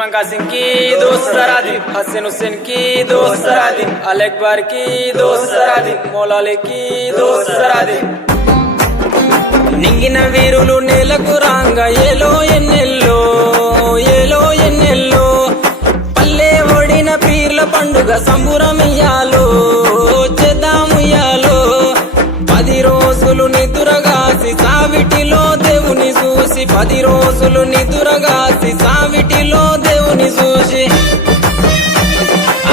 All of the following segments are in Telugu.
सलमान कासिम की दोस्त सरादी, हसन हुसैन की दोस्त सरादी, अल अकबर की दोस्त सरादी, मौलाली की दोस्त सरादी। నింగిన వీరులు నేలకు రాంగ ఏలో ఎన్నెల్లో పల్లె ఓడిన పీర్ల పండుగ సంబురమియాలో చేద్దాముయాలో 10 రోజులు నిదురగాసి సావిటిలో దేవుని చూసి 10 రోజులు నిదురగాసి సావిటిలో దేవుని చూసి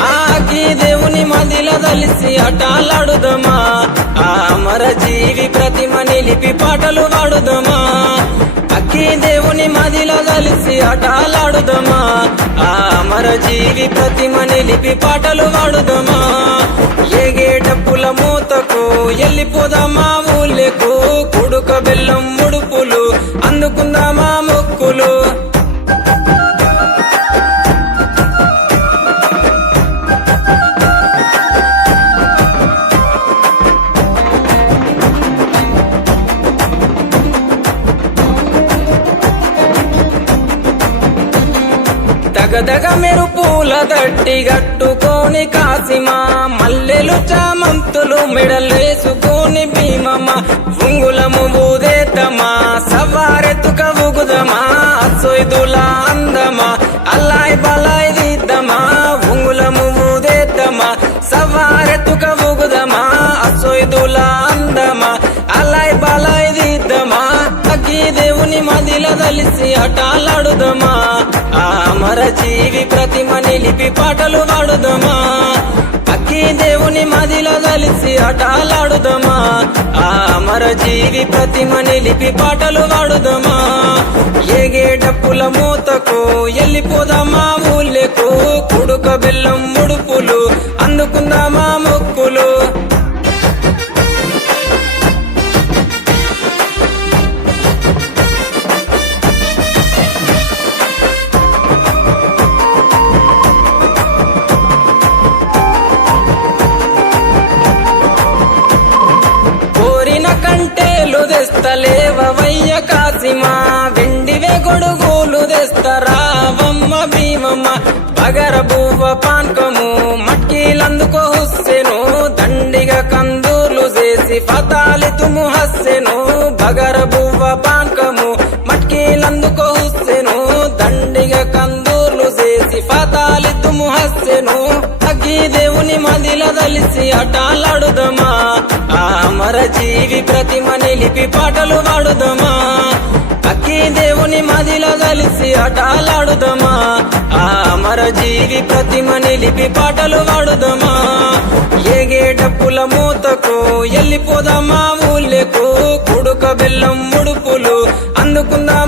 ఆకి దేవుని మదిల దలిసి అటాలాడుదమా అమర జీవి ప్రతిమ నిలిపి పాటలు పాడుదమా అక్కి దేవుని మదిల దలిసి అటాలాడుదమా అమర జీవి ప్రతిమ నిలిపి పాటలు పాడుదమా ఏగేటప్పుల మూతకు ఎల్లిపోదామా ఊళ్ళకు కుడుక బెల్లం ముడుపులు అందుకుందామా మొక్కులు దగదగ మెరుపుల దట్టి గట్టుకోని కాసిమా మల్లెలు చామంతులు మెడలేసుకొని భీమమ్మ ఉంగులము ఊదేతమా సవారెతుక ఉగుదమా సొయ్దుల అందమా అల్లాయ్ బలాయ్ దిద్దమా ఉంగులము ఊదేతమా సవారెతుక ఉగుదమా సొయ్దుల అందమా అల్లాయ్ బలాయ్ దిద్దమా అగ్గి దేవుని మదిల దలిసి అటాలాడుదమా అమర జీవి ప్రతిమ నిలిపి పాటలు పాడుదమా అక్కి దేవుని మదిల దలిసి అటాలాడుదమా అమర జీవి ప్రతిమ నిలిపి పాటలు పాడుదమా ఏగేటప్పుల మూతకు ఎల్లిపోదామా ఊళ్ళకు కుడుక బెల్లం ముడుపులు అందుకుందామా మొక్కులు కంటేలు తెస్తలేవయ్య కాసిమా వెండివే గొడుగులు తెస్తరావమ్మ భీమమ్మ బగర బువ్వ పాన్కము మట్కీలందుకో హుస్సెను దండిగా కందూర్లు చేసి ఫతాలి తుము హస్సెను బగర బువ్వ పాన్కము మట్కీలందుకో హుస్సెను దండిగా కందూర్లు చేసి ఫతాలి తుము హస్సెను అగ్గి దేవుని మదిల దలిసి అటాలాడుదమా అమర జీవి ప్రతిమ నిలిపి పాటలు పాడుదమా అక్కి దేవుని మదిల దలిసి అటాలాడుదమా అమర జీవి ప్రతిమ నిలిపి పాటలు పాడుదమా ఏగేటప్పుల మూతకు ఎల్లిపోదామా ఊళ్ళకు కుడుక బెల్లం ముడుపులు అందుకుందామా